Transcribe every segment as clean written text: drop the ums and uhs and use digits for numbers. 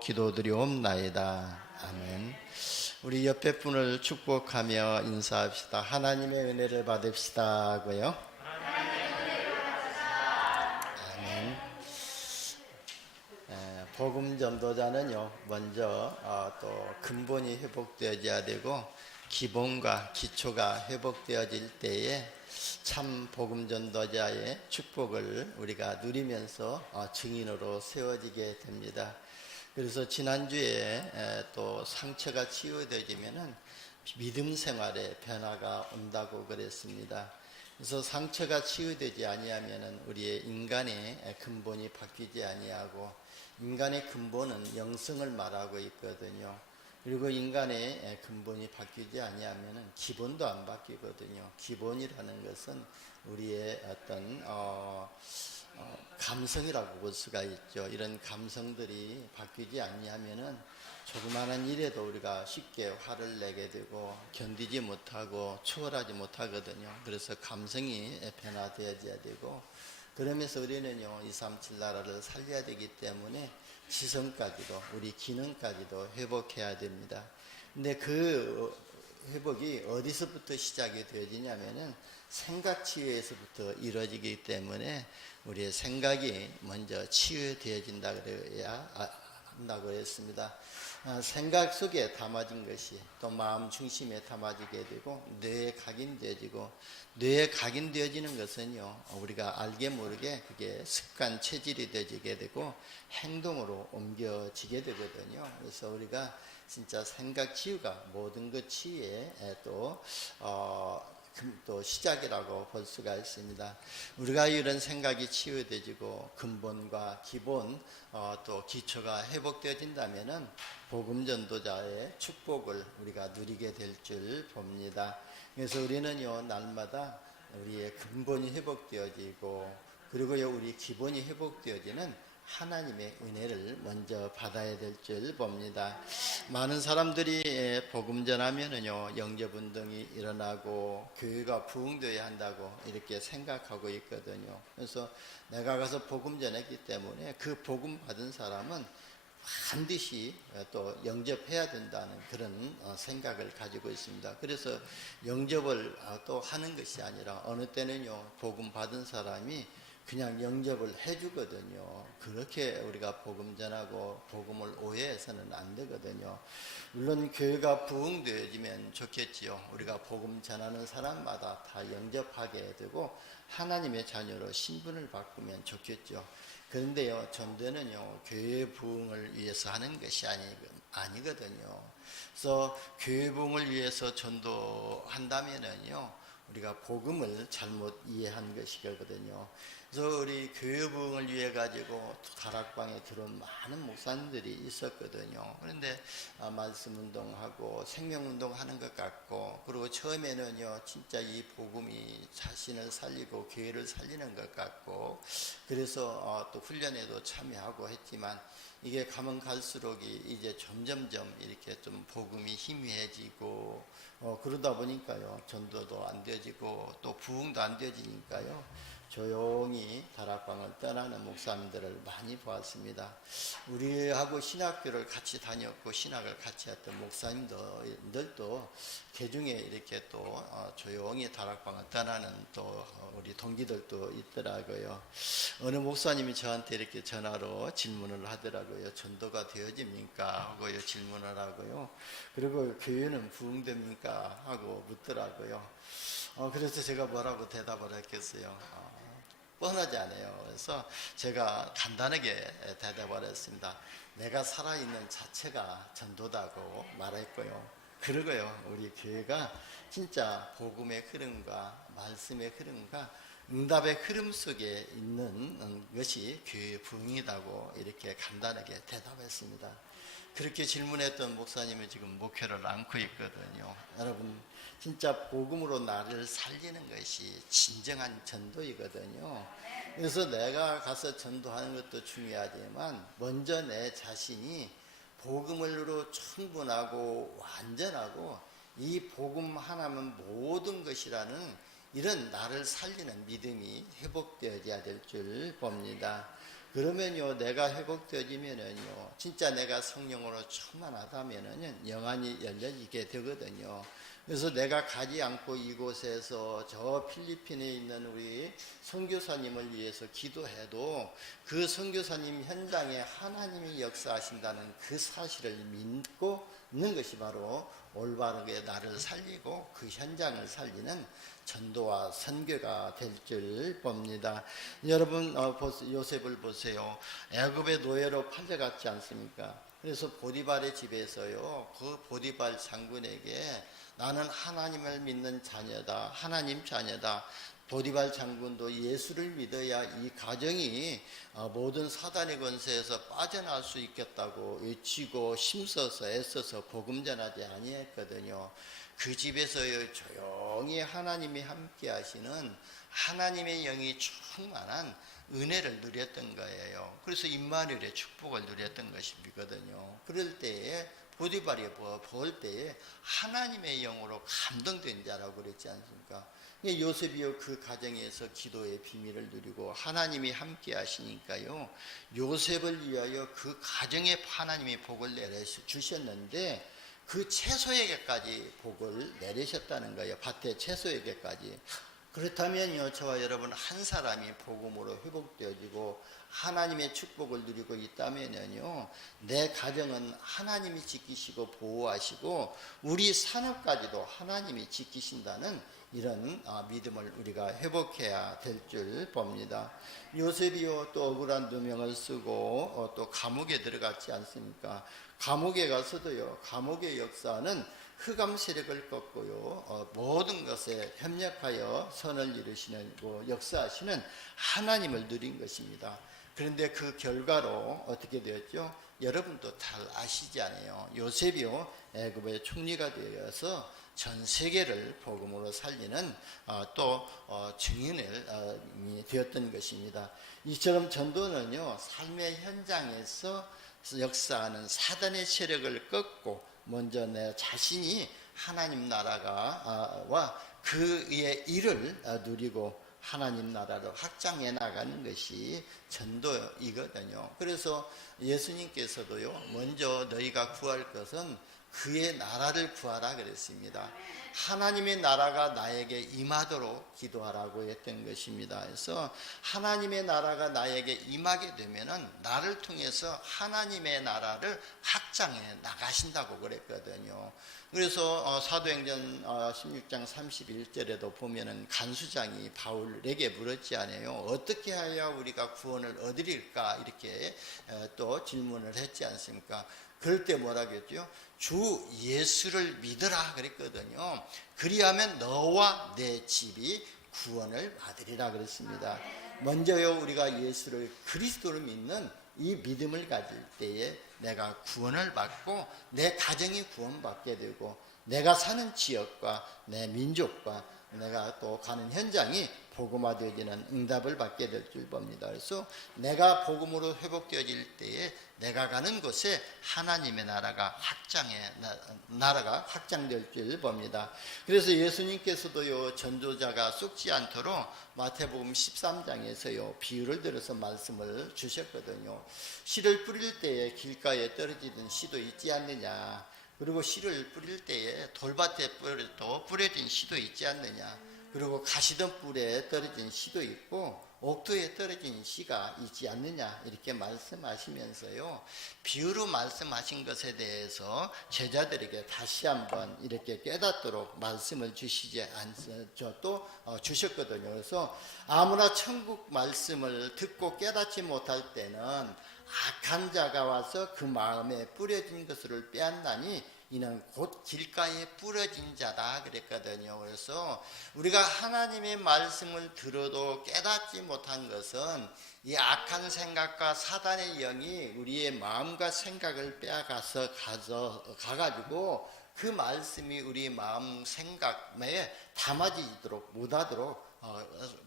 기도드리옵나이다. 아멘. 우리 옆에 분을 축복하며 인사합시다. 하나님의 은혜를 받읍시다 하고요. 아멘. 복음 전도자는요, 먼저 또 근본이 회복되어야 되고 기본과 기초가 회복되어질 때에 참 복음 전도자의 축복을 우리가 누리면서 증인으로 세워지게 됩니다. 그래서 지난주에 또 상처가 치유되어지면은 믿음 생활에 변화가 온다고 그랬습니다. 그래서 상처가 치유되지 아니하면은 우리의 인간의 근본이 바뀌지 아니하고, 인간의 근본은 영성을 말하고 있거든요. 그리고 인간의 근본이 바뀌지 아니하면은 기본도 안 바뀌거든요. 기본이라는 것은 우리의 어떤 감성이라고 볼 수가 있죠. 이런 감성들이 바뀌지 아니하면은 조그마한 일에도 우리가 쉽게 화를 내게 되고 견디지 못하고 초월하지 못하거든요. 그래서 감성이 변화되어야 되고, 그러면서 우리는요 237 나라를 살려야 되기 때문에 지성까지도 우리 기능까지도 회복해야 됩니다. 근데 그 회복이 어디서부터 시작이 되어지냐면은 생각 치유에서부터 이루어지기 때문에 우리의 생각이 먼저 치유되어진다 그래야 한다고 했습니다. 생각 속에 담아진 것이 또 마음 중심에 담아지게 되고 뇌에 각인되어지고, 뇌에 각인되어지는 것은요 우리가 알게 모르게 그게 습관 체질이 되어지게 되고 행동으로 옮겨지게 되거든요. 그래서 우리가 진짜 생각 치유가 모든 것 치유에 또 시작이라고 볼 수가 있습니다. 우리가 이런 생각이 치유되어지고 근본과 기본 또 기초가 회복되어진다면은 복음 전도자의 축복을 우리가 누리게 될 줄 봅니다. 그래서 우리는요 날마다 우리의 근본이 회복되어지고, 그리고 우리 기본이 회복되어지는 하나님의 은혜를 먼저 받아야 될 줄 봅니다. 많은 사람들이 복음 전하면은요 영접 운동이 일어나고 교회가 부흥되어야 한다고 이렇게 생각하고 있거든요. 그래서 내가 가서 복음 전했기 때문에 그 복음 받은 사람은 반드시 또 영접해야 된다는 그런 생각을 가지고 있습니다. 그래서 영접을 또 하는 것이 아니라 어느 때는요 복음 받은 사람이 그냥 영접을 해주거든요. 그렇게 우리가 복음 전하고 복음을 오해해서는 안 되거든요. 물론 교회가 부흥되어지면 좋겠지요. 우리가 복음 전하는 사람마다 다 영접하게 되고 하나님의 자녀로 신분을 바꾸면 좋겠죠. 그런데요 전도는요 교회 부흥을 위해서 하는 것이 아니거든요. 그래서 교회 부흥을 위해서 전도한다면은요 우리가 복음을 잘못 이해한 것이거든요. 그래서 우리 교회 부흥을 위해 가지고 다락방에 들어온 많은 목사님들이 있었거든요. 그런데 말씀 운동하고 생명 운동하는 것 같고, 그리고 처음에는요 진짜 이 복음이 자신을 살리고 교회를 살리는 것 같고, 그래서 또 훈련에도 참여하고 했지만 이게 가면 갈수록 이제 점점점 이렇게 좀 복음이 희미해지고 그러다 보니까요 전도도 안 되어지고 또 부흥도 안 되어지니까요 조용히 다락방을 떠나는 목사님들을 많이 보았습니다. 우리하고 신학교를 같이 다녔고 신학을 같이 했던 목사님들도 개중에 이렇게 또 조용히 다락방을 떠나는 또 우리 동기들도 있더라고요. 어느 목사님이 저한테 이렇게 전화로 질문을 하더라고요. 전도가 되어집니까? 하고 질문을 하고요. 그리고 교회는 부흥됩니까? 하고 묻더라고요. 그래서 제가 뭐라고 대답을 했겠어요? 뻔하지 않아요. 그래서 제가 간단하게 대답을 했습니다. 내가 살아있는 자체가 전도다고 말했고요. 그러고요 우리 교회가 진짜 복음의 흐름과 말씀의 흐름과 응답의 흐름 속에 있는 것이 교회의 부흥이라고 이렇게 간단하게 대답했습니다. 그렇게 질문했던 목사님이 지금 목회를 안고 있거든요. 여러분 진짜 복음으로 나를 살리는 것이 진정한 전도이거든요. 그래서 내가 가서 전도하는 것도 중요하지만 먼저 내 자신이 복음으로 충분하고 완전하고 이 복음 하나면 모든 것이라는 이런 나를 살리는 믿음이 회복되어야 될 줄 봅니다. 그러면요, 내가 회복되어지면은요, 진짜 내가 성령으로 충만하다면은 영안이 열려지게 되거든요. 그래서 내가 가지 않고 이곳에서 저 필리핀에 있는 우리 선교사님을 위해서 기도해도 그 선교사님 현장에 하나님이 역사하신다는 그 사실을 믿고 있는 것이 바로 올바르게 나를 살리고 그 현장을 살리는 전도와 선교가 될 줄 봅니다. 여러분 요셉을 보세요. 애굽의 노예로 팔려갔지 않습니까? 그래서 보디발의 집에서요, 그 보디발 장군에게 나는 하나님을 믿는 자녀다, 하나님 자녀다. 보디발 장군도 예수를 믿어야 이 가정이 모든 사단의 권세에서 빠져나올 수 있겠다고 외치고 힘써서 애써서 복음 전하지 아니했거든요. 그 집에서요, 조용히 하나님이 함께 하시는 하나님의 영이 충만한 은혜를 누렸던 거예요. 그래서 임마누엘의 축복을 누렸던 것이거든요. 그럴 때에 보디발이 볼 때에 하나님의 영으로 감동된 자라고 그랬지 않습니까? 요셉이요, 그 가정에서 기도의 비밀을 누리고 하나님이 함께 하시니까요, 요셉을 위하여 그 가정에 하나님이 복을 내려주셨는데 그 채소에게까지 복을 내리셨다는 거예요. 밭의 채소에게까지. 그렇다면요, 저와 여러분 한 사람이 복음으로 회복되어지고 하나님의 축복을 누리고 있다면요, 내 가정은 하나님이 지키시고 보호하시고 우리 산업까지도 하나님이 지키신다는 이런 믿음을 우리가 회복해야 될 줄 봅니다. 요셉이요, 또 억울한 누명을 쓰고 또 감옥에 들어갔지 않습니까? 감옥에 가서도요, 감옥의 역사는 흑암 세력을 꺾고요, 모든 것에 협력하여 선을 이루시는 역사하시는 하나님을 누린 것입니다. 그런데 그 결과로 어떻게 되었죠? 여러분도 잘 아시잖아요. 요셉이요, 애굽의 총리가 되어서 전 세계를 복음으로 살리는 또 증인이 되었던 것입니다. 이처럼 전도는요, 삶의 현장에서 역사하는 사단의 세력을 꺾고 먼저 내 자신이 하나님 나라와 그의 일을 누리고 하나님 나라로 확장해 나가는 것이 전도이거든요. 그래서 예수님께서도요, 먼저 너희가 구할 것은 그의 나라를 구하라 그랬습니다. 하나님의 나라가 나에게 임하도록 기도하라고 했던 것입니다. 그래서 하나님의 나라가 나에게 임하게 되면은 나를 통해서 하나님의 나라를 확장해 나가신다고 그랬거든요. 그래서 사도행전 16장 31절에도 보면은 간수장이 바울에게 물었지 않아요. 어떻게 해야 우리가 구원을 얻으릴까? 이렇게 또 질문을 했지 않습니까? 그럴 때 뭐라고 했죠? 주 예수를 믿으라 그랬거든요. 그리하면 너와 내 집이 구원을 받으리라 그랬습니다. 먼저요, 우리가 예수를 그리스도를 믿는 이 믿음을 가질 때에 내가 구원을 받고 내 가정이 구원받게 되고 내가 사는 지역과 내 민족과 내가 또 가는 현장이 복음화되어지는 응답을 받게 될 줄 봅니다. 그래서 내가 복음으로 회복되어질 때에 내가 가는 곳에 하나님의 나라가 확장될 줄 봅니다. 그래서 예수님께서도요, 전도자가 쑥지 않도록 마태복음 13장에서요 비유를 들어서 말씀을 주셨거든요. 씨를 뿌릴 때에 길가에 떨어지던 씨도 있지 않느냐, 그리고 씨를 뿌릴 때에 돌밭에 또 뿌려진 씨도 있지 않느냐, 그리고 가시던 뿔에 떨어진 씨도 있고 옥토에 떨어진 씨가 있지 않느냐, 이렇게 말씀하시면서요, 비유로 말씀하신 것에 대해서 제자들에게 다시 한번 이렇게 깨닫도록 말씀을 주시지 또 주셨거든요. 그래서 아무나 천국 말씀을 듣고 깨닫지 못할 때는 악한 자가 와서 그 마음에 뿌려진 것을 빼앗나니 이는 곧 길가에 뿌려진 자다 그랬거든요. 그래서 우리가 하나님의 말씀을 들어도 깨닫지 못한 것은 이 악한 생각과 사단의 영이 우리의 마음과 생각을 빼앗아서 가가지고 그 말씀이 우리 마음 생각에 담아지도록 못하도록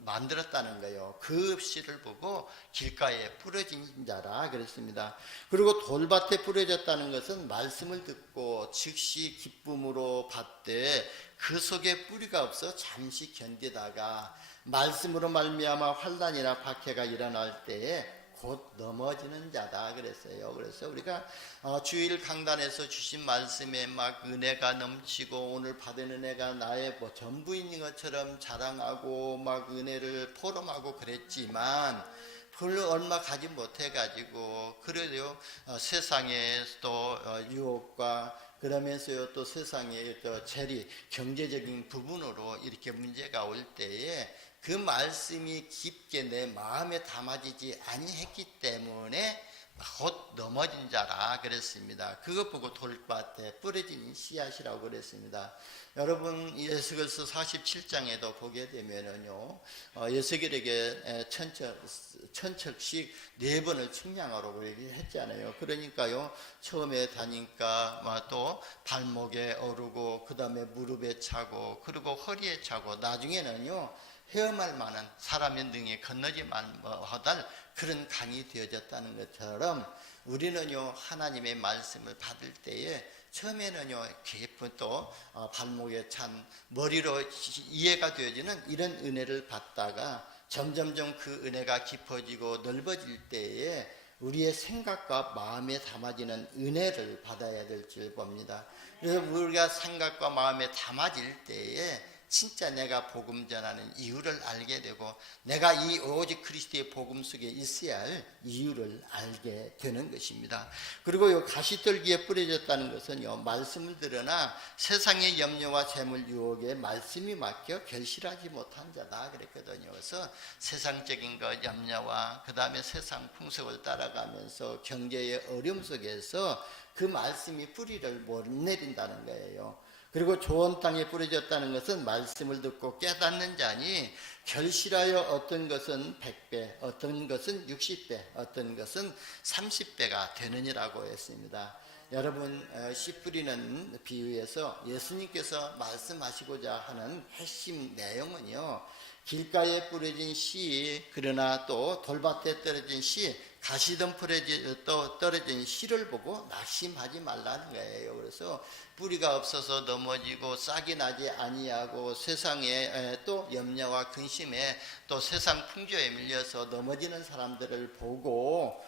만들었다는 거예요. 그 씨를 보고 길가에 뿌려진 자라 그랬습니다. 그리고 돌밭에 뿌려졌다는 것은 말씀을 듣고 즉시 기쁨으로 받되 그 속에 뿌리가 없어 잠시 견디다가 말씀으로 말미암아 환난이나 박해가 일어날 때에 곧 넘어지는 자다 그랬어요. 그래서 우리가 주일 강단에서 주신 말씀에 막 은혜가 넘치고 오늘 받은 은혜가 나의 뭐 전부인 것처럼 자랑하고 막 은혜를 포럼하고 그랬지만 별로 얼마 가지 못해가지고 그래도 세상에 또 유혹과 그러면서요 또 세상의 또 재리 경제적인 부분으로 이렇게 문제가 올 때에 그 말씀이 깊게 내 마음에 담아지지 아니했기 때문에 곧 넘어진 자라 그랬습니다. 그것 보고 돌밭에 뿌려진 씨앗이라고 그랬습니다. 여러분 에스겔서 47장에도 보게 되면은요 에스겔에게 천척씩 4번을 측량하라고 얘기했잖아요. 그러니까요 처음에 다니까 또 발목에 오르고 그 다음에 무릎에 차고 그리고 허리에 차고 나중에는요 헤엄할 만한 사람의 능에 건너지만 하달 그런 강이 되어졌다는 것처럼 우리는요 하나님의 말씀을 받을 때에 처음에는요 깊은 또 발목에 찬 머리로 이해가 되어지는 이런 은혜를 받다가 점점점 그 은혜가 깊어지고 넓어질 때에 우리의 생각과 마음에 담아지는 은혜를 받아야 될 줄 봅니다. 그래서 우리가 생각과 마음에 담아질 때에 진짜 내가 복음 전하는 이유를 알게 되고 내가 이 오직 그리스도의 복음 속에 있어야 할 이유를 알게 되는 것입니다. 그리고 이 가시떨기에 뿌려졌다는 것은요 말씀을 들으나 세상의 염려와 재물 유혹에 말씀이 막혀 결실하지 못한 자다 그랬거든요. 그래서 세상적인 것 염려와 그 다음에 세상 풍속을 따라가면서 경제의 어려움 속에서 그 말씀이 뿌리를 못 내린다는 거예요. 그리고 좋은 땅에 뿌려졌다는 것은 말씀을 듣고 깨닫는 자니 결실하여 어떤 것은 100배, 어떤 것은 60배, 어떤 것은 30배가 되느니라고 했습니다. 여러분 씨 뿌리는 비유에서 예수님께서 말씀하시고자 하는 핵심 내용은요 길가에 뿌려진 씨 그러나 또 돌밭에 떨어진 씨 가시덤불에 또 떨어진 씨를 보고 낙심하지 말라는 거예요. 그래서 뿌리가 없어서 넘어지고 싹이 나지 아니하고 세상에 또 염려와 근심에 또 세상 풍조에 밀려서 넘어지는 사람들을 보고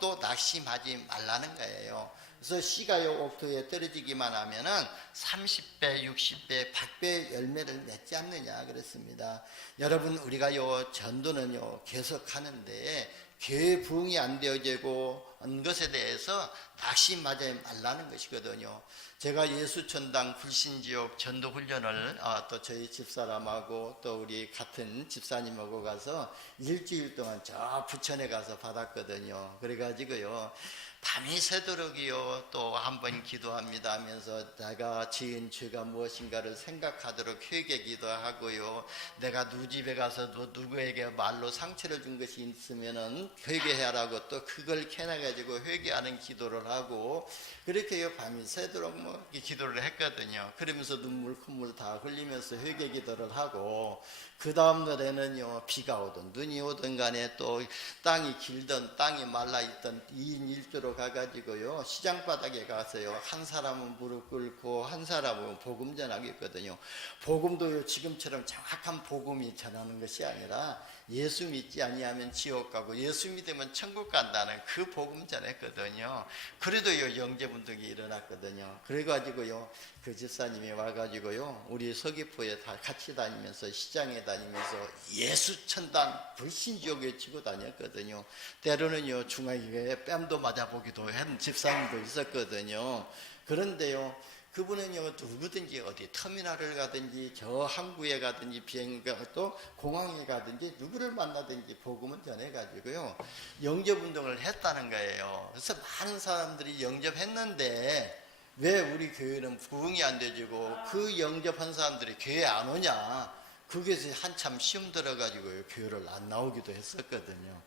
또 낙심하지 말라는 거예요. 그래서 씨가요 옥토에 떨어지기만 하면은 30배, 60배, 100배 열매를 맺지 않느냐 그랬습니다. 여러분 우리가요 전도는요 계속 하는데 교회 부흥이 안 되어지고 한 것에 대해서 낙심하지 말라는 것이거든요. 제가 예수천당 불신지옥 전도훈련을 또 저희 집사람하고 또 우리 같은 집사님하고 가서 일주일 동안 저 부천에 가서 받았거든요. 그래가지고요 밤이 새도록이요 또 한 번 기도합니다 하면서 내가 지은 죄가 무엇인가를 생각하도록 회개 기도하고요 내가 누구 집에 가서 누구에게 말로 상처를 준 것이 있으면은 회개하라고 또 그걸 캐나가지고 회개하는 기도를 하고 그렇게요 밤이 새도록 뭐 기도를 했거든요. 그러면서 눈물 콧물 다 흘리면서 회개 기도를 하고 그 다음 날에는요 비가 오든 눈이 오든 간에 또 땅이 길든 땅이 말라있던 2인 1조로 가가지고요 시장바닥에 가서요 한 사람은 무릎 꿇고 한 사람은 복음 전하고 있거든요. 복음도요 지금처럼 정확한 복음이 전하는 것이 아니라 예수 믿지 아니하면 지옥 가고 예수 믿으면 천국 간다는 그 복음 전했거든요. 그래도요 영접운동이 일어났거든요. 그래가지고요 그 집사님이 와가지고요 우리 서귀포에 다 같이 다니면서 시장에 다니면서 예수천당 불신지옥 외치고 다녔거든요. 때로는요 중앙교회에 뺨도 맞아보기도 한 집사님도 있었거든요. 그런데요 그분은요 누구든지 어디 터미널을 가든지 저 항구에 가든지 비행기가 또 공항에 가든지 누구를 만나든지 복음을 전해가지고요 영접운동을 했다는 거예요. 그래서 많은 사람들이 영접했는데 왜 우리 교회는 부흥이 안 되지고 그 영접한 사람들이 교회 안 오냐 그게서 한참 시험 들어가지고 교회를 안 나오기도 했었거든요.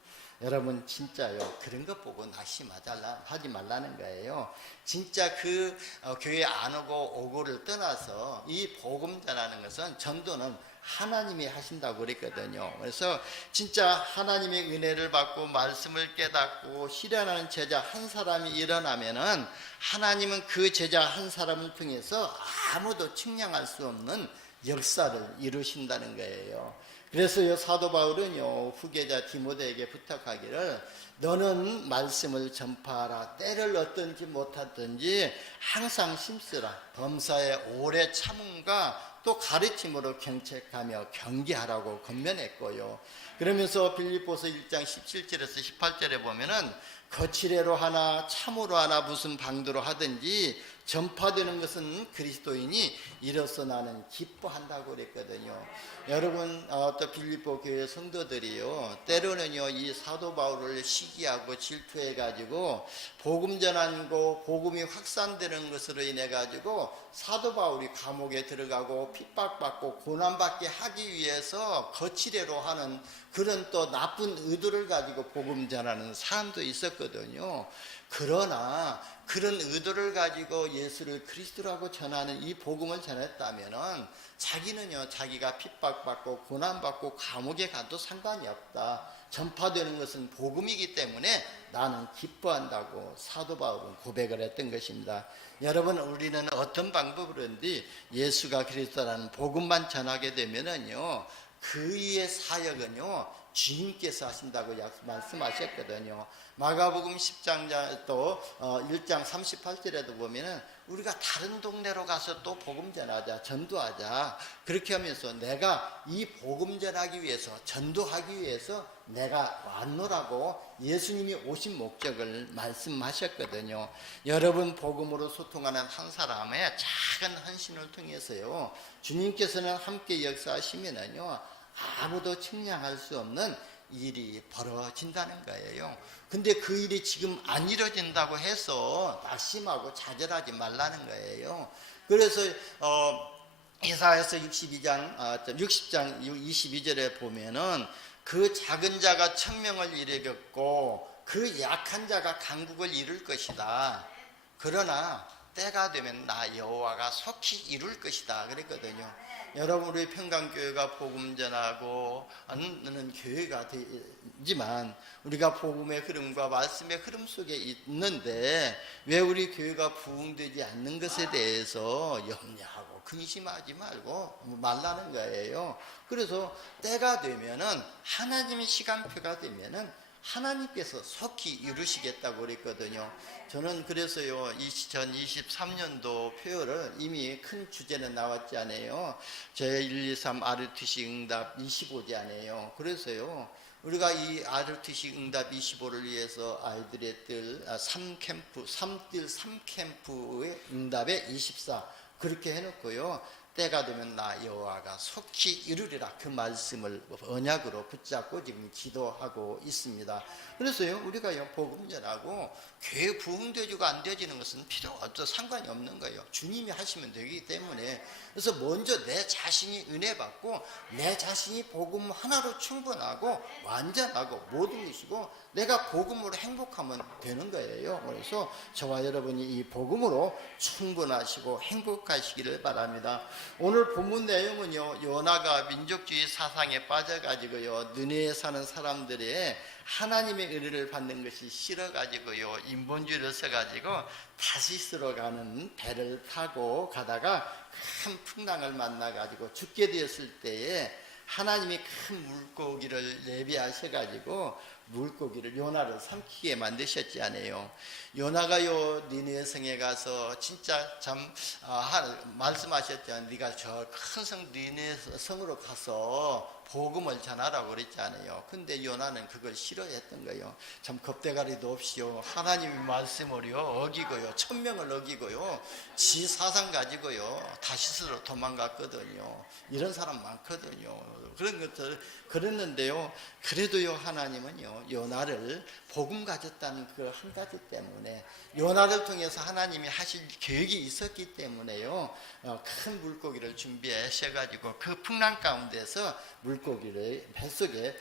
여러분 진짜요 그런 것 보고 낙심하지 말라는 거예요. 진짜 그 교회 안 오고 오고를 떠나서 이 복음 전하는 것은 전도는 하나님이 하신다고 그랬거든요. 그래서 진짜 하나님의 은혜를 받고 말씀을 깨닫고 실현하는 제자 한 사람이 일어나면은 하나님은 그 제자 한 사람을 통해서 아무도 측량할 수 없는 역사를 이루신다는 거예요. 그래서 사도 바울은요 후계자 디모데에게 부탁하기를 너는 말씀을 전파하라. 때를 얻든지 못하든지 항상 힘쓰라. 범사에 오래 참음과 또 가르침으로 경책하며 경계하라고 권면했고요. 그러면서 빌립보서 1장 17절에서 18절에 보면은 거칠애로 하나 참으로 하나 무슨 방도로 하든지 전파되는 것은 그리스도인이 이로써 나는 기뻐한다고 그랬거든요. 여러분 또 빌립보 교회 성도들이요 때로는요 이 사도 바울을 시기하고 질투해 가지고 복음 전하고 복음이 확산되는 것으로 인해 가지고 사도 바울이 감옥에 들어가고 핍박받고 고난받게 하기 위해서 거칠애로 하는 그런 또 나쁜 의도를 가지고 복음 전하는 사람도 있었거든요. 그러나 그런 의도를 가지고 예수를 그리스도라고 전하는 이 복음을 전했다면은 자기는요 자기가 핍박받고 고난받고 감옥에 가도 상관이 없다. 전파되는 것은 복음이기 때문에 나는 기뻐한다고 사도 바울은 고백을 했던 것입니다. 여러분 우리는 어떤 방법으로든지 예수가 그리스도라는 복음만 전하게 되면은요 그의 사역은요 주님께서 하신다고 말씀하셨거든요. 마가복음 10장 또 1장 38절에도 보면은 우리가 다른 동네로 가서 또 복음 전하자, 전도하자. 그렇게 하면서 내가 이 복음 전하기 위해서, 전도하기 위해서 내가 왔노라고 예수님이 오신 목적을 말씀하셨거든요. 여러분 복음으로 소통하는 한 사람의 작은 헌신을 통해서요 주님께서는 함께 역사하시면은요 아무도 측량할 수 없는 일이 벌어진다는 거예요. 근데 그 일이 지금 안 이루어진다고 해서 낙심하고 좌절하지 말라는 거예요. 그래서 이사야서 60장 22절에 보면은 그 작은 자가 천명을 이루겠고 그 약한 자가 강국을 이룰 것이다. 그러나 때가 되면 나 여호와가 속히 이룰 것이다 그랬거든요. 여러분 우리 평강교회가 복음 전하고 하는 교회가 되지만 우리가 복음의 흐름과 말씀의 흐름 속에 있는데 왜 우리 교회가 부흥되지 않는 것에 대해서 염려하고 근심하지 말라는 거예요. 그래서 때가 되면은 하나님의 시간표가 되면은 하나님께서 속히 이루시겠다고 그랬거든요. 저는 그래서요 2023년도 표어를 이미 큰 주제는 나왔지 않아요. 제123 RTC 응답 25잖아요. 그래서요 우리가 이 RTC 응답 25를 위해서 아이들의 뜰 3캠프의 응답에 24 그렇게 해놓고요 때가 되면 나 여호와가 속히 이루리라 그 말씀을 언약으로 붙잡고 지금 기도하고 있습니다. 그래서요 우리가 복음 전하고 교회 부흥되지고 안 되지는 것은 필요 없어 상관이 없는 거예요. 주님이 하시면 되기 때문에 그래서 먼저 내 자신이 은혜 받고 내 자신이 복음 하나로 충분하고 완전하고 모든 것이고 내가 복음으로 행복하면 되는 거예요. 그래서 저와 여러분이 이 복음으로 충분하시고 행복하시기를 바랍니다. 오늘 본문 내용은요 요나가 민족주의 사상에 빠져가지고요 느네에 사는 사람들의 하나님의 은혜를 받는 것이 싫어가지고요 인본주의를 써가지고 다시스로 가는 배를 타고 가다가 큰 풍랑을 만나가지고 죽게 되었을 때에 하나님이 큰 물고기를 예비하셔가지고 물고기를 요나를 삼키게 만드셨지 않아요. 요나가요 니느웨 성에 가서 진짜 참 말씀하셨잖아요. 네가 저 큰 성 니느웨 성으로 가서 복음을 전하라고 그랬잖아요. 근데 요나는 그걸 싫어했던 거예요. 참 겁대가리도 없이요 하나님의 말씀을요 어기고요 천명을 어기고요 지 사상 가지고요 다시스로 도망갔거든요. 이런 사람 많거든요. 그런 것들 그랬는데요 그래도요 하나님은요 요나를 복음 가졌다는 그 한 가지 때문에 요나를 통해서 하나님이 하실 계획이 있었기 때문에요 큰 물고기를 준비하셔가지고 그 풍랑 가운데서 물고기를 뱃속에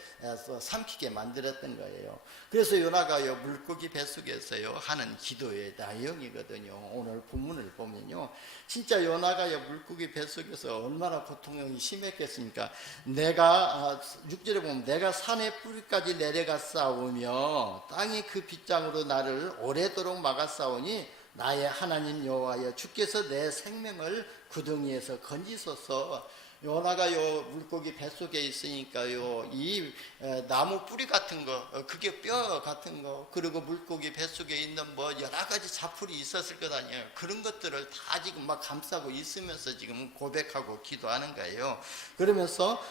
삼키게 만들었던 거예요. 그래서 요나가요 물고기 뱃속에서요 하는 기도의 내용이거든요. 오늘 본문을 보면요 진짜 요나가요 물고기 뱃속에서 얼마나 고통이 심했겠습니까? 내가 6절에 보면 내가 산의 뿌리까지 내려가 싸우며 땅이 그 빗장으로 나를 오래도록 막아 싸우니 나의 하나님 여호와여 주께서 내 생명을 구덩이에서 건지소서. 요나가 요 물고기 뱃속에 있으니까요, 이 나무 뿌리 같은 거, 그게 뼈 같은 거, 그리고 물고기 뱃속에 있는 뭐 여러 가지 자풀이 있었을 것 아니에요. 그런 것들을 다 지금 막 감싸고 있으면서 지금 고백하고 기도하는 거예요. 그러면서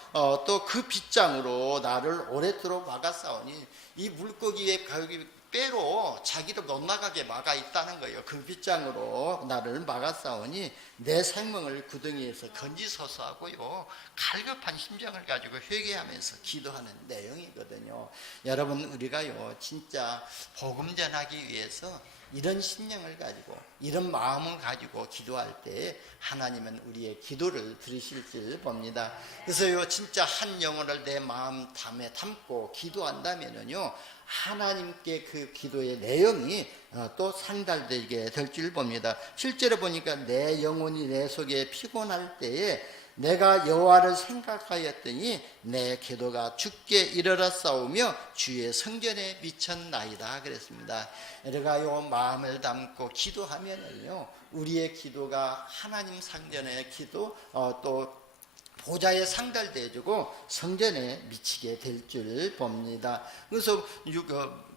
또 그 빗장으로 나를 오랫도록 막았사오니, 이 물고기의 뼈로 자기를 못 나가게 막아 있다는 거예요. 그 빗장으로 나를 막았사오니 내 생명을 구덩이에서 건지소서 하고요, 갈급한 심정을 가지고 회개하면서 기도하는 내용이거든요. 여러분, 우리가요 진짜 복음 전하기 위해서 이런 심령을 가지고 이런 마음을 가지고 기도할 때 하나님은 우리의 기도를 들으실 줄 봅니다. 그래서요 진짜 한 영혼을 내 마음 담고 기도한다면은요, 하나님께 그 기도의 내용이 또 상달되게 될 줄 봅니다. 실제로 보니까 내 영혼이 내 속에 피곤할 때에 내가 여호와를 생각하였더니 내 기도가 주께 이르렀사오며 주의 성전에 미쳤나이다 그랬습니다. 우리가요 마음을 담고 기도하면은요, 우리의 기도가 하나님 상전의 기도, 또 보좌에 상달되어주고 성전에 미치게 될 줄 봅니다. 그래서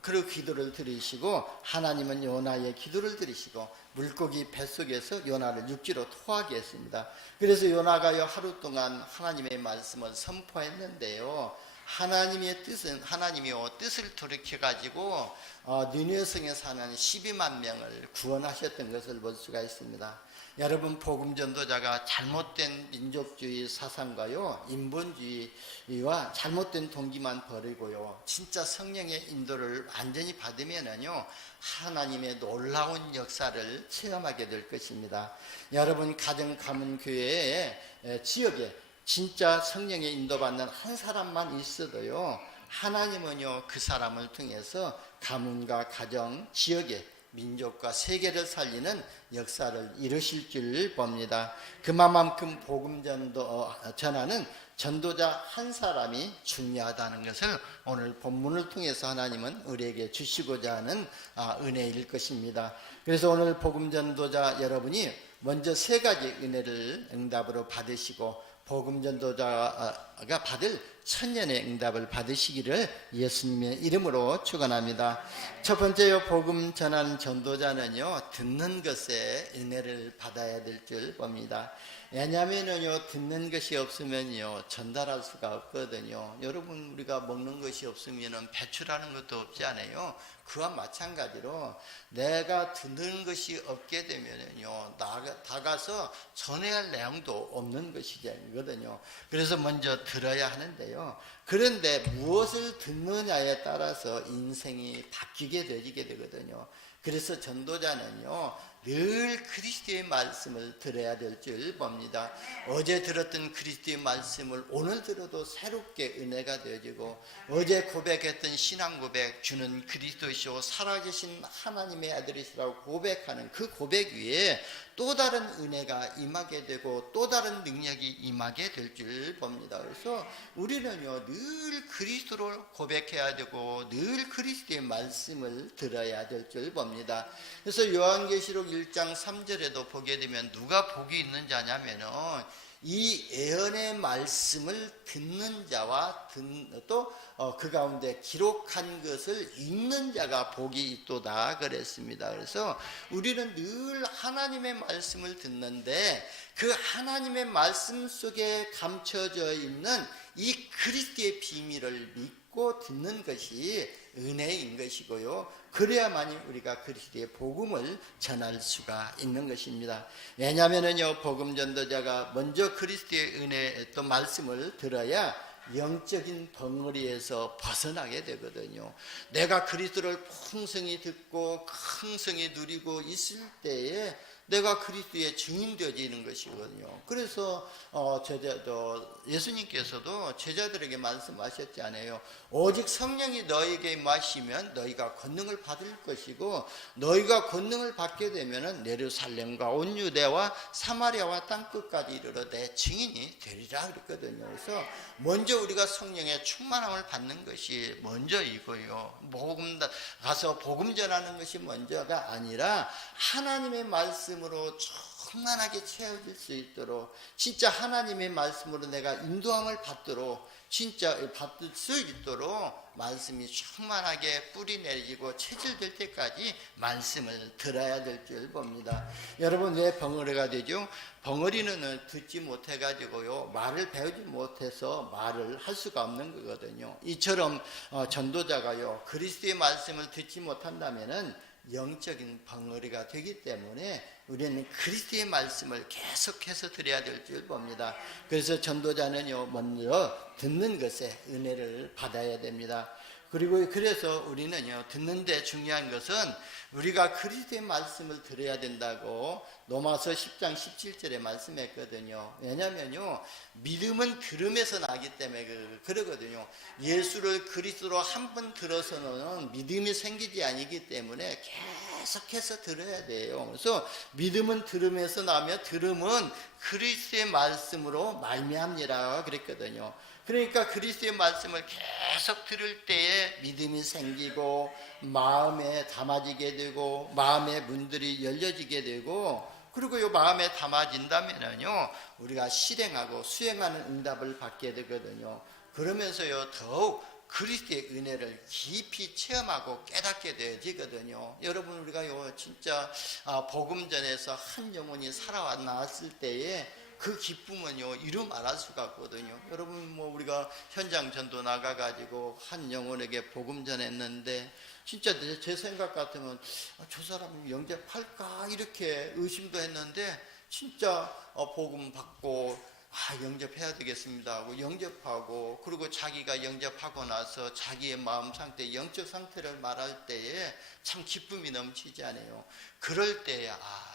그 기도를 들으시고, 하나님은 요나의 기도를 들으시고 물고기 뱃속에서 요나를 육지로 토하게 했습니다. 그래서 요나가요 하루 동안 하나님의 말씀을 선포했는데요, 하나님의 뜻은, 하나님이요 뜻을 돌이켜 가지고 니느웨 성에 사는 12만 명을 구원하셨던 것을 볼 수가 있습니다. 여러분, 복음 전도자가 잘못된 민족주의 사상과요 인본주의와 잘못된 동기만 버리고요, 진짜 성령의 인도를 완전히 받으면은요 하나님의 놀라운 역사를 체험하게 될 것입니다. 여러분, 가정 가문 교회의 지역에 진짜 성령의 인도받는 한 사람만 있어도요, 하나님은요 그 사람을 통해서 가문과 가정, 지역에 민족과 세계를 살리는 역사를 이루실 줄 봅니다. 그만큼 복음 전하는 전도자 한 사람이 중요하다는 것을 오늘 본문을 통해서 하나님은 우리에게 주시고자 하는 은혜일 것입니다. 그래서 오늘 복음 전도자 여러분이 먼저 세 가지 은혜를 응답으로 받으시고, 복음 전도자가 받을 천년의 응답을 받으시기를 예수님의 이름으로 축원합니다. 첫 번째요, 복음 전하는 전도자는요 듣는 것에 은혜를 받아야 될 줄 봅니다. 왜냐하면요 듣는 것이 없으면요 전달할 수가 없거든요. 여러분, 우리가 먹는 것이 없으면 배출하는 것도 없지 않아요? 그와 마찬가지로 내가 듣는 것이 없게 되면요 다가서 전해야 할 내용도 없는 것이거든요. 그래서 먼저 들어야 하는데요, 그런데 무엇을 듣느냐에 따라서 인생이 바뀌게 되거든요. 그래서 전도자는요 늘 그리스도의 말씀을 들어야 될 줄 봅니다. 어제 들었던 그리스도의 말씀을 오늘 들어도 새롭게 은혜가 되어지고, 어제 고백했던 신앙 고백, 주는 그리스도시오 살아계신 하나님의 아들이시라고 고백하는 그 고백 위에 또 다른 은혜가 임하게 되고 또 다른 능력이 임하게 될 줄 봅니다. 그래서 우리는요 늘 그리스도를 고백해야 되고 늘 그리스도의 말씀을 들어야 될 줄 봅니다. 그래서 요한계시록 1장 3절에도 보게 되면 누가 복이 있는 자냐면은 이 예언의 말씀을 듣는 자와 또 그 가운데 기록한 것을 읽는 자가 복이 있도다 그랬습니다. 그래서 우리는 늘 하나님의 말씀을 듣는데 그 하나님의 말씀 속에 감춰져 있는 이 그리스도의 비밀을 믿고 듣는 것이 은혜인 것이고요, 그래야만이 우리가 그리스도의 복음을 전할 수가 있는 것입니다. 왜냐하면요 복음 전도자가 먼저 그리스도의 은혜 또 말씀을 들어야 영적인 벙어리에서 벗어나게 되거든요. 내가 그리스도를 풍성히 듣고 풍성히 누리고 있을 때에 내가 그리스도의 증인 되어지는 것이거든요. 그래서 예수님께서도 제자들에게 말씀하셨지 않아요? 오직 성령이 너에게 임하시면 너희가 권능을 받을 것이고, 너희가 권능을 받게 되면 예루살렘과 온 유대와 사마리아와 땅끝까지 이르러 내 증인이 되리라 그랬거든요. 그래서 먼저 우리가 성령의 충만함을 받는 것이 먼저 이거예요. 가서 복음 전하는 것이 먼저가 아니라 하나님의 말씀으로 충만하게 채워질 수 있도록 진짜 하나님의 말씀으로 내가 인도함을 받도록 진짜 받을 수 있도록 말씀이 충만하게 뿌리 내리고 체질될 때까지 말씀을 들어야 될 줄 봅니다. 여러분 왜 벙어리가 되죠? 벙어리는 듣지 못해가지고요 말을 배우지 못해서 말을 할 수가 없는 거거든요. 이처럼 전도자가요 그리스도의 말씀을 듣지 못한다면은 영적인 벙어리가 되기 때문에 우리는 그리스도의 말씀을 계속해서 드려야 될 줄 봅니다. 그래서 전도자는요 먼저 듣는 것에 은혜를 받아야 됩니다. 그리고 그래서 우리는요 듣는데 중요한 것은 우리가 그리스도의 말씀을 들어야 된다고 로마서 10장 17절에 말씀했거든요. 왜냐면요 믿음은 들음에서 나기 때문에 그러거든요. 예수를 그리스도로 한 번 들어서는 믿음이 생기지 아니기 때문에 계속해서 들어야 돼요. 그래서 믿음은 들음에서 나며 들음은 그리스도의 말씀으로 말미암니라 그랬거든요. 그러니까 그리스도의 말씀을 계속 들을 때에 믿음이 생기고 마음에 담아지게 되고 마음의 문들이 열려지게 되고 그리고 이 마음에 담아진다면요 우리가 실행하고 수행하는 응답을 받게 되거든요. 그러면서요 더욱 그리스도의 은혜를 깊이 체험하고 깨닫게 되어지거든요. 여러분 우리가 진짜 복음 전에서 한 영혼이 살아와 나왔을 때에 그 기쁨은요 이루 말할 수가 없거든요. 여러분 우리가 현장 전도 나가가지고 한 영혼에게 복음 전했는데 진짜 제 생각 같으면 저 사람 영접할까 이렇게 의심도 했는데 진짜 복음 받고 영접해야 되겠습니다 하고 영접하고 그리고 자기가 영접하고 나서 자기의 마음 상태 영적 상태를 말할 때에 참 기쁨이 넘치지 않아요. 그럴 때에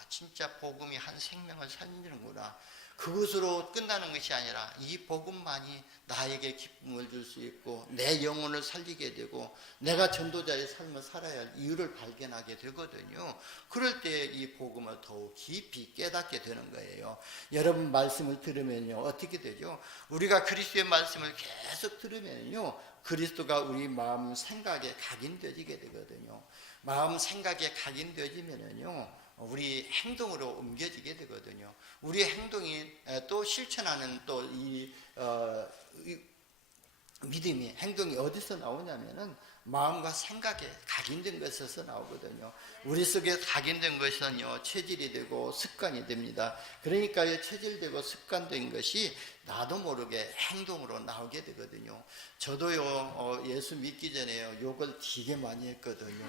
진짜 복음이 한 생명을 살리는구나. 그것으로 끝나는 것이 아니라 이 복음만이 나에게 기쁨을 줄 수 있고 내 영혼을 살리게 되고 내가 전도자의 삶을 살아야 할 이유를 발견하게 되거든요. 그럴 때 이 복음을 더욱 깊이 깨닫게 되는 거예요. 여러분 말씀을 들으면요 어떻게 되죠? 우리가 그리스도의 말씀을 계속 들으면요 그리스도가 우리 마음 생각에 각인되어지게 되거든요. 마음 생각에 각인되어지면요 우리 행동으로 옮겨지게 되거든요. 우리 행동이 또 실천하는 또 이 믿음이 행동이 어디서 나오냐면은 마음과 생각에 각인된 것에서 나오거든요. 우리 속에 각인된 것은요 체질이 되고 습관이 됩니다. 그러니까 체질되고 습관된 것이 나도 모르게 행동으로 나오게 되거든요. 저도요 예수 믿기 전에요 욕을 되게 많이 했거든요.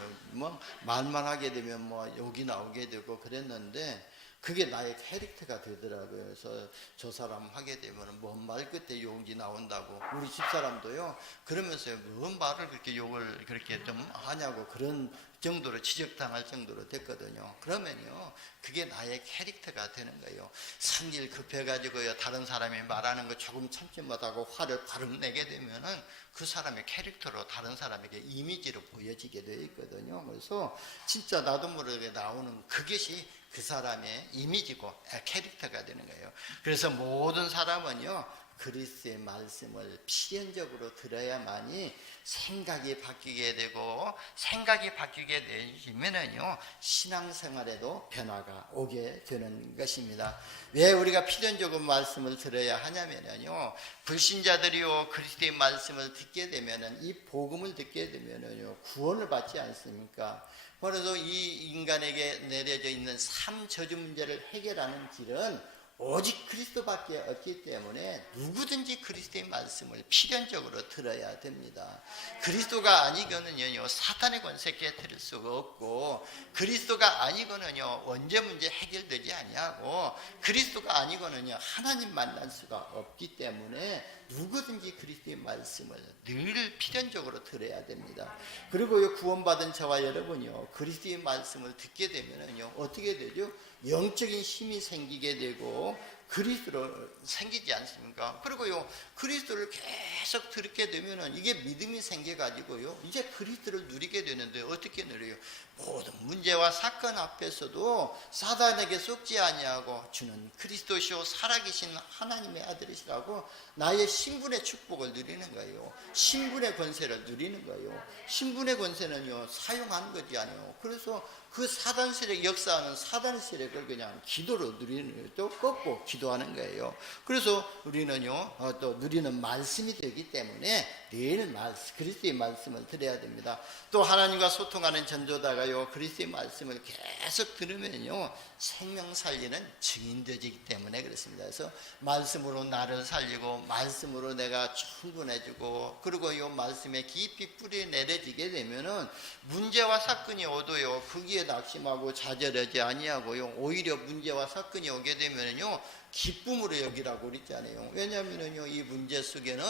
말만 하게 되면 욕이 나오게 되고 그랬는데 그게 나의 캐릭터가 되더라고요. 그래서 저 사람 하게 되면 뭔 말 끝에 욕이 나온다고. 우리 집사람도요 그러면서 뭔 말을 그렇게 욕을 그렇게 좀 하냐고 그런 정도로 지적당할 정도로 됐거든요. 그러면요 그게 나의 캐릭터가 되는 거예요. 성질 급해가지고요 다른 사람이 말하는 거 조금 참지 못하고 화를 바로 내게 되면은 그 사람의 캐릭터로 다른 사람에게 이미지로 보여지게 되어 있거든요. 그래서 진짜 나도 모르게 나오는 그것이 그 사람의 이미지고 캐릭터가 되는 거예요. 그래서 모든 사람은요 그리스도의 말씀을 필연적으로 들어야만이 생각이 바뀌게 되고 생각이 바뀌게 되면은요 신앙생활에도 변화가 오게 되는 것입니다. 왜 우리가 필연적으로 말씀을 들어야 하냐면요 불신자들이요 그리스도의 말씀을 듣게 되면은 이 복음을 듣게 되면은요 구원을 받지 않습니까? 그래서 이 인간에게 내려져 있는 삶 저주 문제를 해결하는 길은 오직 그리스도밖에 없기 때문에 누구든지 그리스도의 말씀을 필연적으로 들어야 됩니다. 그리스도가 아니고는요 사탄의 권세 깨뜨릴 수가 없고 그리스도가 아니고는요 원죄 문제 해결되지 아니하고 그리스도가 아니고는요 하나님 만날 수가 없기 때문에 누구든지 그리스도의 말씀을 늘 필연적으로 들어야 됩니다. 그리고 구원받은 저와 여러분이요 그리스도의 말씀을 듣게 되면은요 어떻게 되죠? 영적인 힘이 생기게 되고 그리스도로 생기지 않습니까? 그리고요 그리스도를 계속 듣게 되면은 이게 믿음이 생겨가지고요 이제 그리스도를 누리게 되는데 어떻게 누려요? 모든 문제와 사건 앞에서도 사단에게 속지 아니하고 주는 그리스도시오 살아계신 하나님의 아들이시라고 나의 신분의 축복을 누리는 거예요. 신분의 권세를 누리는 거예요. 신분의 권세는요 사용하는 것이 아니에요. 그래서 그 사단 세력, 역사하는 사단 세력을 그냥 기도로 누리는, 또 꺾고 기도하는 거예요. 그래서 우리는요, 또 누리는 말씀이 되기 때문에 늘 그리스도의 말씀을 드려야 됩니다. 또 하나님과 소통하는 전도다가요, 그리스도의 말씀을 계속 들으면요, 생명 살리는 증인 되기 때문에 그렇습니다. 그래서 말씀으로 나를 살리고, 말씀으로 내가 충분해지고, 그리고 이 말씀에 깊이 뿌리 내려지게 되면은 문제와 사건이 오도요, 거기에 낙심하고 좌절하지 아니하고요, 오히려 문제와 사건이 오게 되면은요, 기쁨으로 여기라고 그랬잖아요. 왜냐하면요, 이 문제 속에는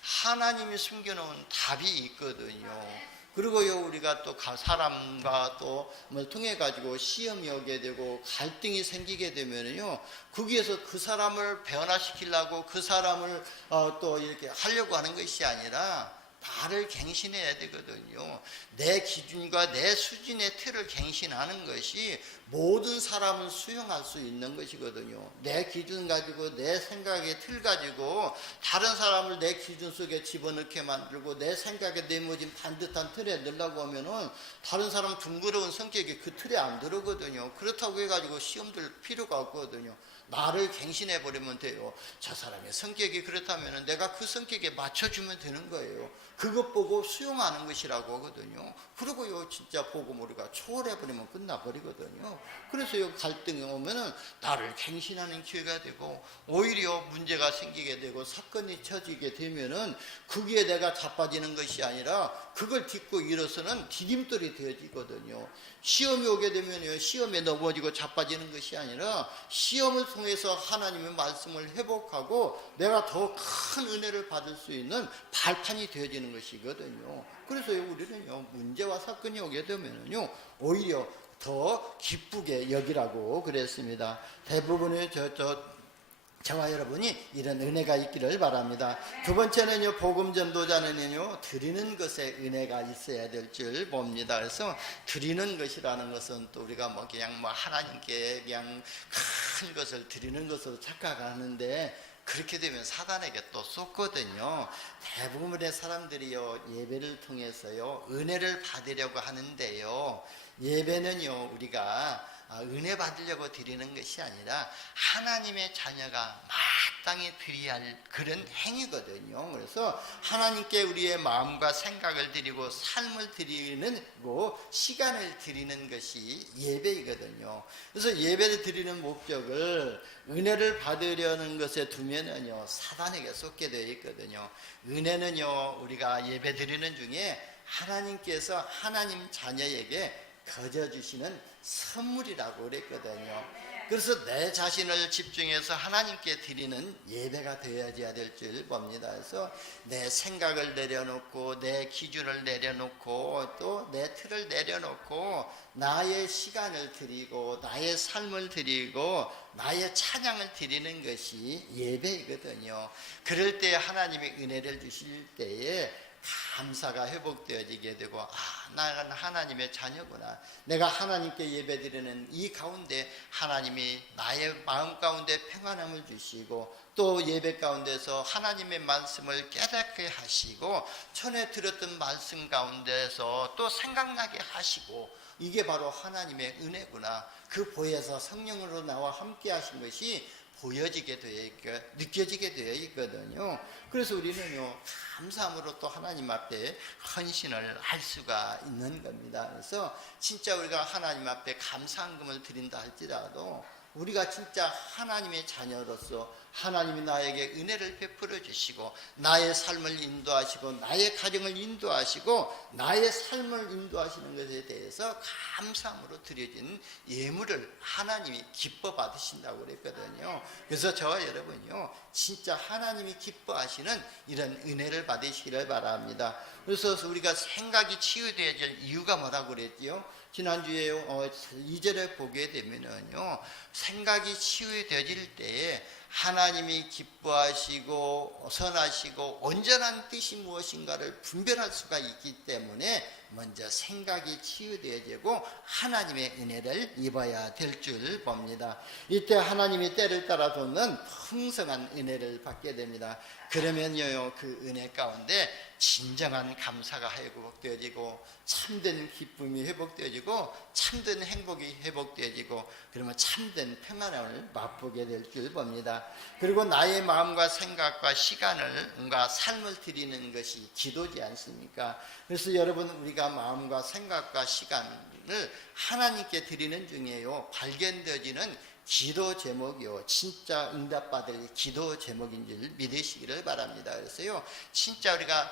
하나님이 숨겨놓은 답이 있거든요. 그리고요, 우리가 또 사람과 또 뭘 통해 가지고 시험이 오게 되고 갈등이 생기게 되면요, 거기에서 그 사람을 변화시키려고 그 사람을 또 이렇게 하려고 하는 것이 아니라 나를 갱신해야 되거든요. 내 기준과 내 수준의 틀을 갱신하는 것이 모든 사람을 수용할 수 있는 것이거든요. 내 기준 가지고, 내 생각의 틀 가지고 다른 사람을 내 기준 속에 집어넣게 만들고 내 생각에 내모진 반듯한 틀에 넣으려고 하면은 다른 사람 둥그러운 성격이 그 틀에 안 들어오거든요. 그렇다고 해가지고 시험 들 필요가 없거든요. 나를 갱신해 버리면 돼요. 저 사람의 성격이 그렇다면 내가 그 성격에 맞춰주면 되는 거예요. 그것 보고 수용하는 것이라고 하거든요. 그리고요, 진짜 복음을 우리가 초월해 버리면 끝나버리거든요. 그래서 요 갈등이 오면은 나를 갱신하는 기회가 되고, 오히려 문제가 생기게 되고 사건이 쳐지게 되면은 거기에 내가 자빠지는 것이 아니라 그걸 딛고 일어서는 디딤돌이 되어지거든요. 시험이 오게 되면요, 시험에 넘어지고 자빠지는 것이 아니라 시험을 통해서 하나님의 말씀을 회복하고 내가 더 큰 은혜를 받을 수 있는 발판이 되어지는 것이거든요. 그래서 우리는요, 문제와 사건이 오게 되면요, 오히려 더 기쁘게 여기라고 그랬습니다. 대부분의 저와 여러분이 이런 은혜가 있기를 바랍니다. 두 번째는요, 복음 전도자는요, 드리는 것에 은혜가 있어야 될 줄 봅니다. 그래서 드리는 것이라는 것은 또 우리가 그냥 하나님께 그냥 큰 것을 드리는 것으로 착각하는데, 그렇게 되면 사단에게 또 쏟거든요. 대부분의 사람들이요, 예배를 통해서요, 은혜를 받으려고 하는데요, 예배는요, 우리가 은혜 받으려고 드리는 것이 아니라 하나님의 자녀가 마땅히 드려야 할 그런 행위거든요. 그래서 하나님께 우리의 마음과 생각을 드리고 삶을 드리는 거, 시간을 드리는 것이 예배이거든요. 그래서 예배를 드리는 목적을 은혜를 받으려는 것에 두면은요, 사단에게 쏟게 되어 있거든요. 은혜는요, 우리가 예배 드리는 중에 하나님께서 하나님 자녀에게 거저 주시는 선물이라고 그랬거든요. 그래서 내 자신을 집중해서 하나님께 드리는 예배가 되어야 될 줄 봅니다. 그래서 내 생각을 내려놓고 내 기준을 내려놓고 또 내 틀을 내려놓고 나의 시간을 드리고 나의 삶을 드리고 나의 찬양을 드리는 것이 예배이거든요. 그럴 때 하나님이 은혜를 주실 때에 감사가 회복되어지게 되고, 나는 하나님의 자녀구나. 내가 하나님께 예배드리는 이 가운데 하나님이 나의 마음 가운데 평안함을 주시고, 또 예배 가운데서 하나님의 말씀을 깨닫게 하시고, 전에 들었던 말씀 가운데서 또 생각나게 하시고, 이게 바로 하나님의 은혜구나. 그 보혜사 성령으로 나와 함께 하신 것이 보여지게 되어 있고 느껴지게 되어 있거든요. 그래서 우리는요, 감사함으로 또 하나님 앞에 헌신을 할 수가 있는 겁니다. 그래서 진짜 우리가 하나님 앞에 감사한금을 드린다 할지라도 우리가 진짜 하나님의 자녀로서 하나님이 나에게 은혜를 베풀어 주시고 나의 삶을 인도하시고 나의 가정을 인도하시고 나의 삶을 인도하시는 것에 대해서 감사함으로 드려진 예물을 하나님이 기뻐 받으신다고 그랬거든요. 그래서 저와 여러분요, 진짜 하나님이 기뻐하시는 이런 은혜를 받으시기를 바랍니다. 그래서 우리가 생각이 치유되어야 될 이유가 뭐라고 그랬지요? 지난주에 2절에 보게 되면은요, 생각이 치유되어질 때에 하나님이 기뻐하시고 선하시고 온전한 뜻이 무엇인가를 분별할 수가 있기 때문에 먼저 생각이 치유되어지고 하나님의 은혜를 입어야 될 줄 봅니다. 이때 하나님이 때를 따라 줬는 풍성한 은혜를 받게 됩니다. 그러면요, 그 은혜 가운데 진정한 감사가 회복되어지고 참된 기쁨이 회복되어지고 참된 행복이 회복되어지고 그러면 참된 평안함을 맛보게 될 줄 봅니다. 그리고 나의 마음과 생각과 시간을 뭔가 삶을 드리는 것이 기도지 않습니까? 그래서 여러분, 우리가 마음과 생각과 시간을 하나님께 드리는 중에요, 발견되어지는 기도 제목이요, 진짜 응답받을 기도 제목인 줄 믿으시기를 바랍니다. 그래서요, 진짜 우리가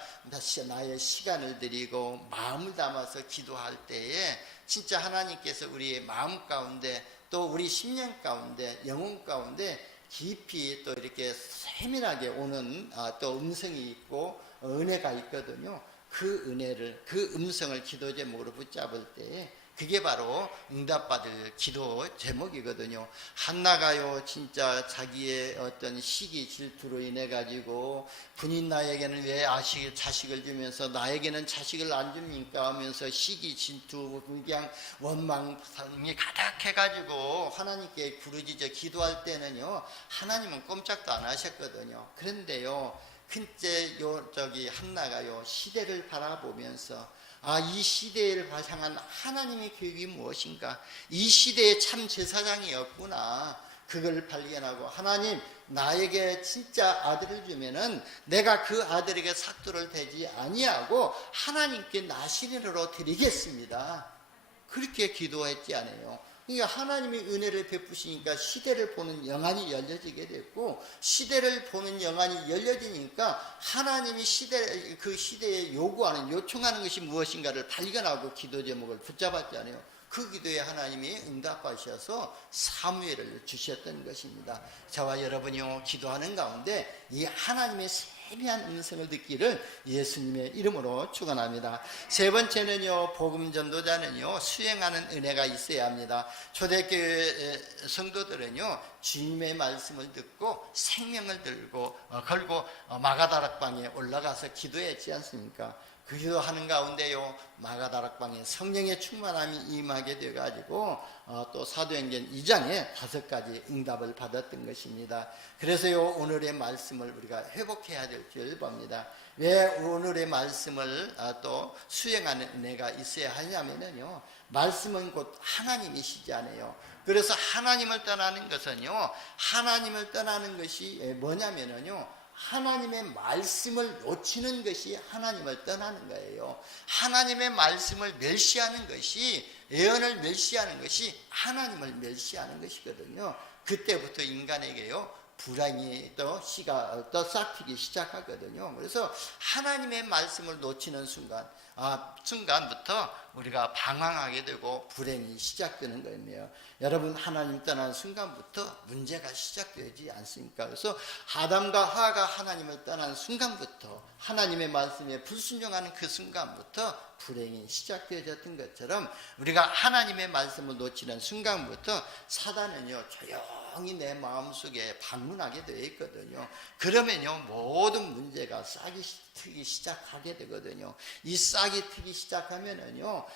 나의 시간을 드리고 마음을 담아서 기도할 때에 진짜 하나님께서 우리의 마음 가운데 또 우리 심령 가운데 영혼 가운데 깊이 또 이렇게 세밀하게 오는 또 음성이 있고 은혜가 있거든요. 그 은혜를, 그 음성을 기도 제목으로 붙잡을 때에 그게 바로 응답받을 기도 제목이거든요. 한나가요, 진짜 자기의 어떤 시기 질투로 인해 가지고 분인 나에게는 왜 자식을 주면서 나에게는 자식을 안 줍니까 하면서 시기 질투 그냥 원망이 가득해 가지고 하나님께 부르짖어 기도할 때는요, 하나님은 꼼짝도 안 하셨거든요. 그런데요, 근데 한나가요, 시대를 바라보면서 이 시대를 향한 하나님의 계획이 무엇인가? 이 시대에 참 제사장이 없구나. 그걸 발견하고, 하나님, 나에게 진짜 아들을 주면은 내가 그 아들에게 삭도를 대지 아니하고 하나님께 나시린으로 드리겠습니다. 그렇게 기도했지 않아요? 그러니까 하나님의 은혜를 베푸시니까 시대를 보는 영안이 열려지게 됐고, 시대를 보는 영안이 열려지니까 하나님이 그 시대에 요청하는 것이 무엇인가를 발견하고 기도 제목을 붙잡았잖아요. 그 기도에 하나님이 응답하셔서 사무엘을 주셨던 것입니다. 저와 여러분이 기도하는 가운데 이 하나님의 세미한 음성을 듣기를 예수님의 이름으로 축원합니다. 세 번째는요, 복음 전도자는요, 수행하는 은혜가 있어야 합니다. 초대교회 성도들은요, 주님의 말씀을 듣고 생명을 걸고 마가다락방에 올라가서 기도했지 않습니까? 그 기도하는 가운데요, 마가다락방에 성령의 충만함이 임하게 되어가지고 또 사도행전 2장에 5가지 응답을 받았던 것입니다. 그래서요, 오늘의 말씀을 우리가 회복해야 될 줄 봅니다. 왜 오늘의 말씀을 또 수행하는 은혜가 있어야 하냐면요, 말씀은 곧 하나님이시잖아요. 그래서 하나님을 떠나는 것은요, 하나님을 떠나는 것이 뭐냐면요, 하나님의 말씀을 놓치는 것이 하나님을 떠나는 거예요. 하나님의 말씀을 멸시하는 것이, 예언을 멸시하는 것이 하나님을 멸시하는 것이거든요. 그때부터 인간에게요, 불안이 또 싹트기 시작하거든요. 그래서 하나님의 말씀을 놓치는 순간부터 우리가 방황하게 되고 불행이 시작되는 거예요. 여러분, 하나님 떠난 순간부터 문제가 시작되지 않습니까? 그래서 아담과 하와가 하나님을 떠난 순간부터, 하나님의 말씀에 불순종하는 그 순간부터 불행이 시작되어졌던 것처럼, 우리가 하나님의 말씀을 놓치는 순간부터 사단은요, 조용히 내 마음속에 방문하게 되어 있거든요. 그러면요, 모든 문제가 싹이 트기 시작하게 되거든요. 이 싹이 트기 시작하면은요,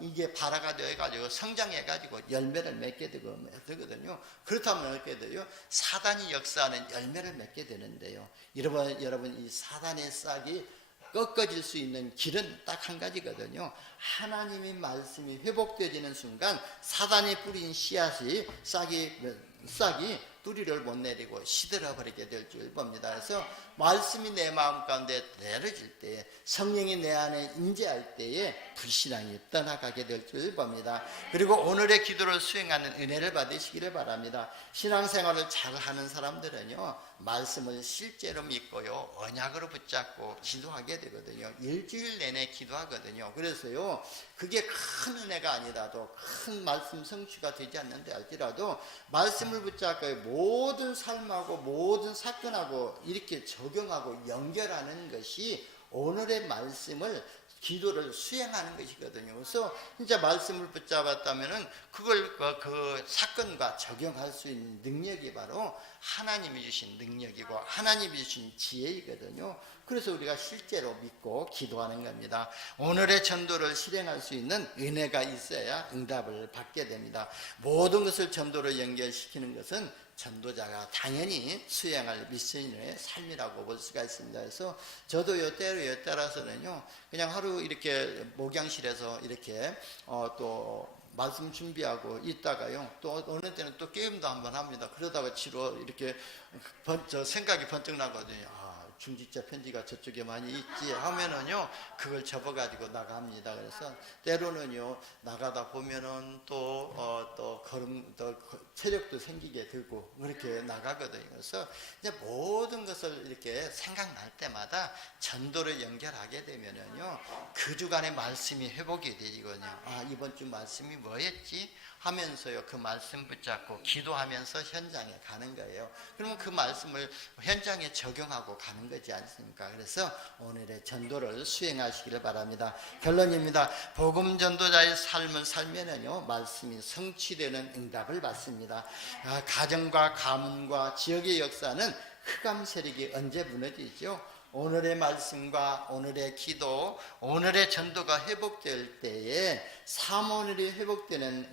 이게 발화가 되어가지고 성장해가지고 열매를 맺게 되거든요. 그렇다면 어떻게 돼요? 사단이 역사하는 열매를 맺게 되는데요. 여러분, 이 사단의 싹이 꺾어질 수 있는 길은 딱 한 가지거든요. 하나님의 말씀이 회복되어지는 순간 사단이 뿌린 씨앗이 싹이 뿌리를 못 내리고 시들어버리게 될 줄 봅니다. 그래서 말씀이 내 마음 가운데 내려질 때에, 성령이 내 안에 임재할 때에 불신앙이 떠나가게 될 줄 봅니다. 그리고 오늘의 기도를 수행하는 은혜를 받으시기를 바랍니다. 신앙생활을 잘하는 사람들은요, 말씀을 실제로 믿고요, 언약으로 붙잡고 기도하게 되거든요. 일주일 내내 기도하거든요. 그래서요, 그게 큰 은혜가 아니라도, 큰 말씀 성취가 되지 않는데 할지라도 말씀을 붙잡고 모든 삶하고 모든 사건하고 이렇게 적용하고 연결하는 것이 오늘의 말씀을 기도를 수행하는 것이거든요. 그래서 진짜 말씀을 붙잡았다면은 그걸 그 사건과 적용할 수 있는 능력이 바로 하나님이 주신 능력이고 하나님이 주신 지혜이거든요. 그래서 우리가 실제로 믿고 기도하는 겁니다. 오늘의 전도를 실행할 수 있는 은혜가 있어야 응답을 받게 됩니다. 모든 것을 전도로 연결시키는 것은 전도자가 당연히 수행할 미션의 삶이라고 볼 수가 있습니다. 그래서 저도 때에 따라서는요, 그냥 하루 이렇게 목양실에서 이렇게 또 말씀 준비하고 있다가요, 또 어느 때는 또 게임도 한번 합니다. 그러다가 지로 이렇게 생각이 번쩍 나거든요. 중지자 편지가 저쪽에 많이 있지 하면은요, 그걸 접어가지고 나갑니다. 그래서 때로는요, 나가다 보면은 또 체력도 생기게 되고 그렇게 나가거든요. 그래서 이제 모든 것을 이렇게 생각날 때마다 전도를 연결하게 되면은요, 그 주간의 말씀이 회복이 되거든요. 이번 주 말씀이 뭐였지? 하면서요, 그 말씀 붙잡고 기도하면서 현장에 가는 거예요. 그러면 그 말씀을 현장에 적용하고 가는 거지 않습니까? 그래서 오늘의 전도를 수행하시기를 바랍니다. 결론입니다. 복음 전도자의 삶을 살면은요, 말씀이 성취되는 응답을 받습니다. 가정과 가문과 지역의 역사는 흑암 세력이 언제 무너지죠? 오늘의 말씀과 오늘의 기도, 오늘의 전도가 회복될 때에, 사모늘이 회복될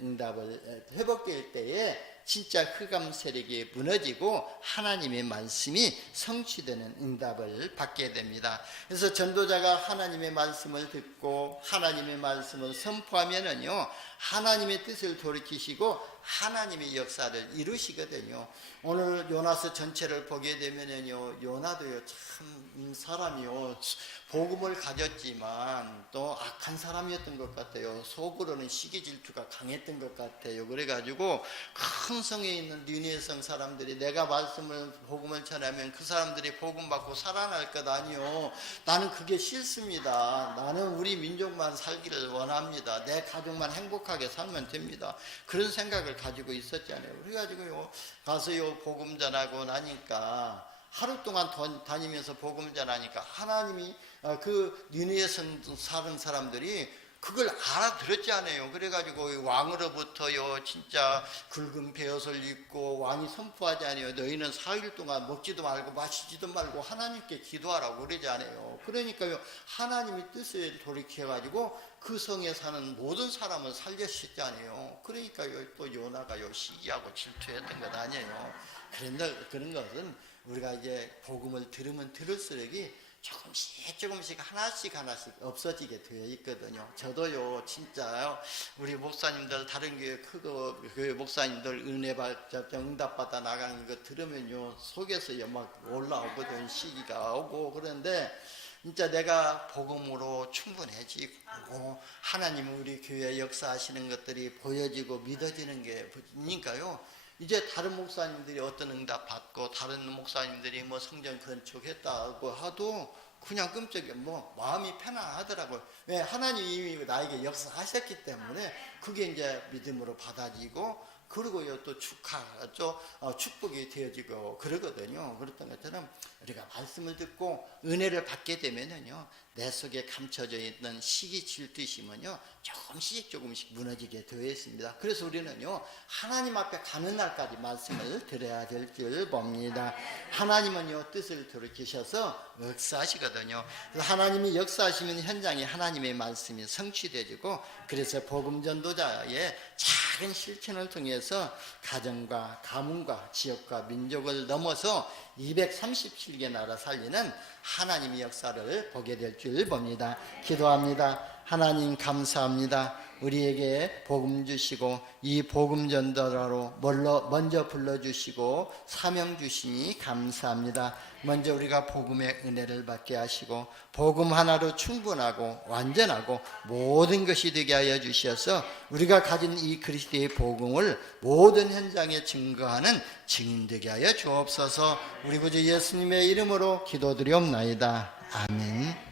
때에 진짜 흑암 세력이 무너지고 하나님의 말씀이 성취되는 응답을 받게 됩니다. 그래서 전도자가 하나님의 말씀을 듣고 하나님의 말씀을 선포하면은요, 하나님의 뜻을 돌이키시고 하나님의 역사를 이루시거든요. 오늘 요나서 전체를 보게 되면은요, 요나도요, 참 사람이요, 복음을 가졌지만 또 악한 사람이었던 것 같아요. 속으로는 시기 질투가 강했던 것 같아요. 그래가지고 큰 성에 있는 니느웨 성 사람들이 내가 복음을 전하면 그 사람들이 복음 받고 살아날 것 아니요, 나는 그게 싫습니다. 나는 우리 민족만 살기를 원합니다. 내 가족만 행복하게 살면 됩니다. 그런 생각을 가지고 있었잖아요. 그래가지고요, 가서요 복음 전하고 나니까 하루 동안 다니면서 복음 전하니까 하나님이 그 니느웨 성 사는 사람들이 그걸 알아들었잖아요. 그래가지고 왕으로부터요, 진짜 굵은 베옷을 입고 왕이 선포하잖아요. 너희는 4일 동안 먹지도 말고 마시지도 말고 하나님께 기도하라고 그러잖아요. 그러니까요, 하나님의 뜻을 돌이켜가지고 그 성에 사는 모든 사람을 살려주셨잖아요. 그러니까요, 또 요나가요, 시기하고 질투했던 것 아니에요. 그런 것은 우리가 이제 복음을 들으면 들을수록이 조금씩 하나씩 없어지게 되어 있거든요. 저도요, 진짜요, 우리 목사님들, 다른 교회 크고 교회 목사님들 은혜 받자 응답받아 나가는 거 들으면요, 속에서 막 올라오거든. 시기가 오고. 그런데 진짜 내가 복음으로 충분해지고 하나님 우리 교회 역사하시는 것들이 보여지고 믿어지는 게 보니까요, 이제 다른 목사님들이 어떤 응답 받고 다른 목사님들이 뭐 성전 건축했다고 하도 그냥 끔찍이 마음이 편안하더라고요. 왜? 하나님이 나에게 역사하셨기 때문에 그게 이제 믿음으로 받아지고, 그리고요 또 축복이 되어지고 그러거든요. 그랬던 것처럼 우리가 말씀을 듣고 은혜를 받게 되면은요, 내 속에 감춰져 있는 시기 질투심은요, 조금씩 무너지게 되어 있습니다. 그래서 우리는요, 하나님 앞에 가는 날까지 말씀을 들어야 될 줄 봅니다. 하나님은요, 뜻을 돌이키셔서 역사하시거든요. 그래서 하나님이 역사하시면 현장에 하나님의 말씀이 성취되지고, 그래서 복음 전도자의 작은 실천을 통해서 가정과 가문과 지역과 민족을 넘어서 237개 나라 살리는 하나님의 역사를 보게 될 줄 봅니다. 기도합니다. 하나님 감사합니다. 우리에게 복음 주시고 이 복음 전도자로 먼저 불러주시고 사명 주시니 감사합니다. 먼저 우리가 복음의 은혜를 받게 하시고 복음 하나로 충분하고 완전하고 모든 것이 되게 하여 주셔서 우리가 가진 이 그리스도의 복음을 모든 현장에 증거하는 증인 되게 하여 주옵소서. 우리 구주 예수님의 이름으로 기도드리옵나이다. 아멘.